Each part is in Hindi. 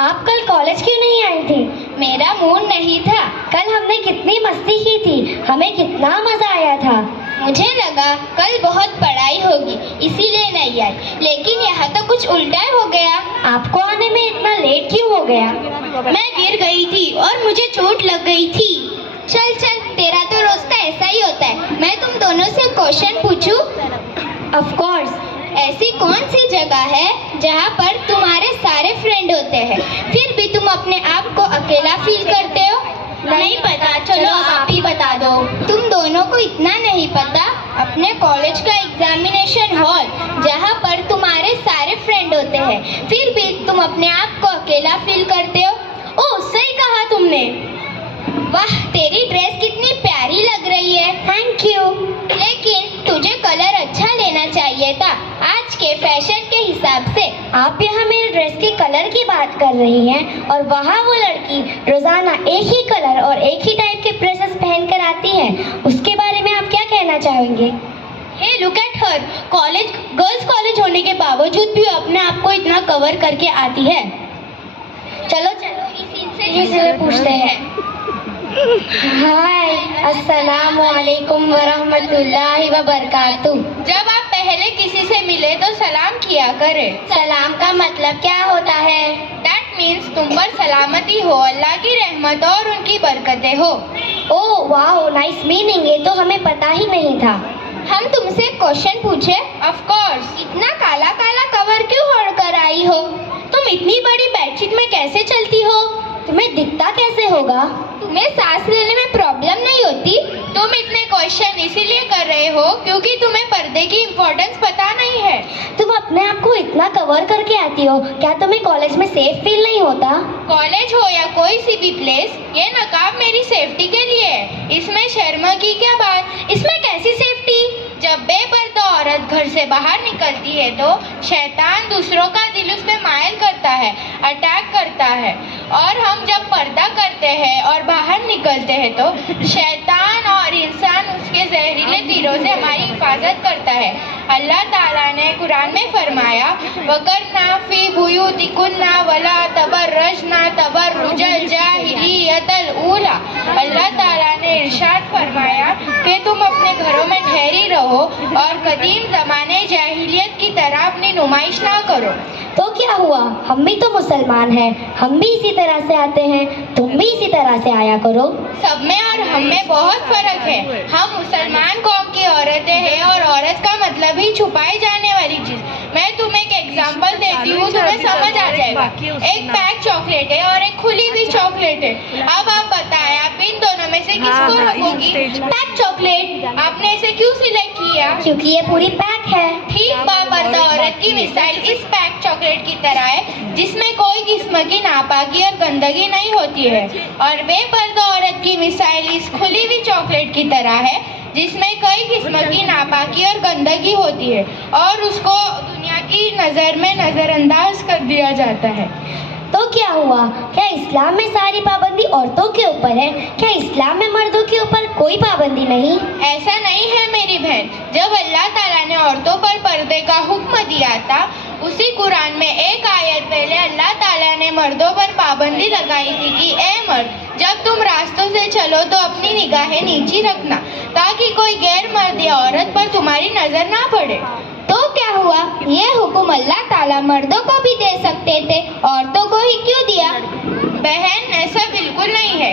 आप कल कॉलेज क्यों नहीं आई थी? मेरा मूड नहीं था। कल हमने कितनी मस्ती की थी, हमें कितना मजा आया था। मुझे लगा कल बहुत पढ़ाई होगी इसीलिए नहीं आई, लेकिन यहाँ तो कुछ उल्टा हो गया। आपको आने में इतना लेट क्यों हो गया? मैं गिर गई थी और मुझे चोट लग गई थी। चल चल, तेरा तो रोज का ऐसा ही होता है। मैं तुम दोनों से क्वेश्चन पूछूं? Of course. ऐसी कौन सी जगह है जहाँ पर तुम्हारे सारे फ्रेंड होते हैं, फिर भी तुम अपने आप को अकेला फील करते हो? नहीं पता, चलो आप ही बता दो। तुम दोनों को इतना नहीं पता? अपने कॉलेज का एग्जामिनेशन हॉल, जहाँ पर तुम्हारे सारे फ्रेंड होते हैं, फिर भी तुम अपने आप को अकेला फील करते हो। ओह, सही कहा तुमने। वाह, तेरी ड्रेस कितनी प्यारी लग रही है। Thank you. लेकिन तुझे कलर अच्छा लेना चाहिए था आज के फैशन के हिसाब से। आप यहाँ मेरे ड्रेस के कलर की बात कर रही हैं और वहाँ वो लड़की रोजाना एक ही कलर और एक ही टाइप के ड्रेसेस पहनकर आती है, उसके बारे में आप क्या कहना चाहेंगे? Hey look at her, girls college होने के बावजूद भी अपने आप को इतना कवर करके आती है। चलो इनसे पूछते हैं। हाय, अस्सलामु अलैकुम वरहमतुल्लाहि वबरकातुह। जब आप पहले किसी से मिले तो सलाम किया करें। सलाम का मतलब क्या होता है? That means तुम पर सलामती हो, अल्लाह की रहमत और उनकी बरकतें हो। ओह वाओ, नाइस मीनिंग, ये तो हमें पता ही नहीं था। हम तुमसे क्वेश्चन पूछे? Of course. इतना काला काला कवर क्यों ओढ़ कर आई हो? तुम इतनी बड़ी बेडशीट में कैसे चलती हो? तुम्हें दिखता कैसे होगा? तुम्हें सांस लेने में प्रॉब्लम नहीं होती? तुम इतने क्वेश्चन इसीलिए कर रहे हो क्योंकि तुम्हें पर्दे की इम्पोर्टेंस पता नहीं है। तुम अपने आप को इतना कवर करके आती हो, क्या तुम्हें कॉलेज में सेफ फील नहीं होता? कॉलेज हो या कोई सी भी प्लेस, ये नकाब मेरी सेफ्टी के लिए है। इसमें शर्म की क्या बात? इसमें कैसी सेफ्टी? जब बेपर्दा औरत घर से बाहर निकलती है तो शैतान दूसरों का दिल उस पे मायल करता है, अटैक करता है। और हम जब पर्दा करते हैं और बाहर निकलते हैं तो शैतान और इंसान उसके जहरीले तीरों से हमारी हिफाजत करता है। अल्लाह ताला ने कुरान में फरमाया, वकरना फी बुयूतिकुन्ना वला तबर्रजना तबर्रुजल जाहिलियतल ऊला। अल्लाह ताला ने इरशाद फरमाया कि तुम अपने घरों में ठहरी रहो और कदीम ज़माने जाहिलियत की तरह अपनी नुमाइश ना करो। तो क्या हुआ, हम भी तो मुसलमान हैं, हम भी इसी तरह से आते हैं, तुम भी इसी तरह से आया करो। सब में और हम में बहुत फर्क है। हम मुसलमान कौम की औरतें हैं और औरत का मतलब ही छुपाई जाने वाली चीज। मैं तुम्हें एक एग्जांपल देती हूँ, तुम्हें समझ आ जाएगा। एक पैक चॉकलेट है और एक खुली हुई चॉकलेट है। अब आप बताएं, आप इन दोनों में से किसको रखोगी? Pack chocolate. आपने इसे क्यों सिलेक्ट किया? क्योंकि ये पूरी पैक है। ठीक बापर्दा औरत की मिसाल इस पैक चॉकलेट की तरह है जिसमें कोई किस्म की नापाकी और गंदगी नहीं होती है, और बेपर्दा औरत की मिसाल इस खुली हुई चॉकलेट की तरह है जिसमें कई किस्म की नापाकी और गंदगी होती है और उसको दुनिया की नज़र में नज़रअंदाज कर दिया जाता है। तो क्या हुआ, क्या इस्लाम में सारी पाबंदी औरतों के ऊपर है? क्या इस्लाम में मर्दों के ऊपर कोई पाबंदी नहीं? ऐसा नहीं है मेरी बहन। जब अल्लाह ताला ने औरतों पर पर्दे का हुक्म दिया था, उसी कुरान में एक आयत पहले अल्लाह ताला ने मर्दों पर पाबंदी लगाई थी कि ए मर्द, जब तुम रास्तों से चलो तो अपनी निगाहें नीची रखना ताकि कोई गैर मर्द या औरत पर तुम्हारी नजर ना पड़े। तो क्या हुआ, ये हुक्म अल्लाह ताला मर्दों को भी दे सकते थे, औरतों को ही क्यों दिया? बहन, ऐसा बिल्कुल नहीं है।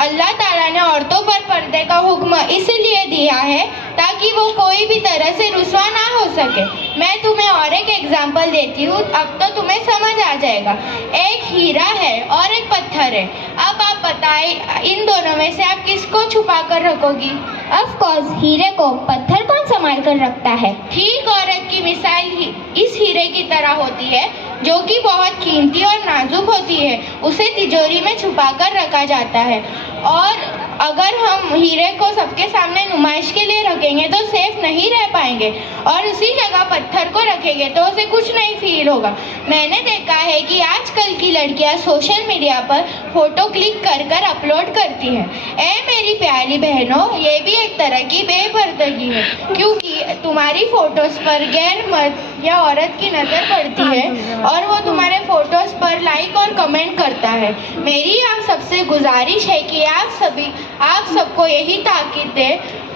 अल्लाह ताला ने औरतों पर पर्दे का हुक्म इसलिए दिया है ताकि वो कोई भी तरह से रुस्वा ना हो सके। मैं तुम्हें और एक एग्जांपल देती हूँ, अब तो तुम्हें समझ आ जाएगा। एक हीरा है और एक पत्थर है। अब आप बताएं, इन दोनों में से आप किसको छुपा कर रखोगी? ऑफ कोर्स हीरे को। पत्थर कौन संभाल कर रखता है? ठीक औरत की मिसाल ही इस हीरे की तरह होती है जो कि बहुत कीमती और नाजुक होती है। उसे तिजोरी में छुपा कर रखा जाता है, और अगर हम हीरे को सबके सामने नुमाइश के लिए रखेंगे तो सेफ नहीं रह पाएंगे, और उसी जगह पत्थर को रखेंगे तो उसे कुछ नहीं फील होगा। मैंने देखा है कि आजकल की लड़कियां सोशल मीडिया पर फोटो क्लिक कर कर अपलोड करती हैं। ए मेरी प्यारी बहनों, ये भी एक तरह की बेपर्दगी है, क्योंकि तुम्हारी फोटोज पर गैर मर्द या औरत की नज़र पड़ती है और वो तुम्हारे फोटोज पर लाइक और कमेंट करता है। मेरी आप सबसे गुजारिश है कि आप सबको यही ताकीद दें।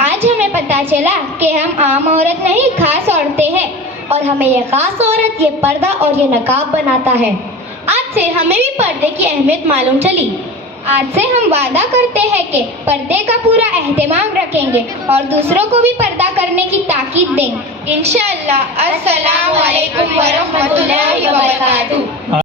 आज हमें पता चला कि हम आम औरत नहीं, खास औरतें हैं और हमें ये खास औरत, ये पर्दा और ये नकाब बनाता है। आज से हमें भी पर्दे की अहमियत मालूम चली। आज से हम वादा करते हैं कि पर्दे का पूरा एहतमाम रखेंगे और दूसरों को भी पर्दा करने की ताकीद देंगे। इंशाअल्लाह। अस्सलाम वालेकुम व रहमतुल्लाहि व बरकातुहू।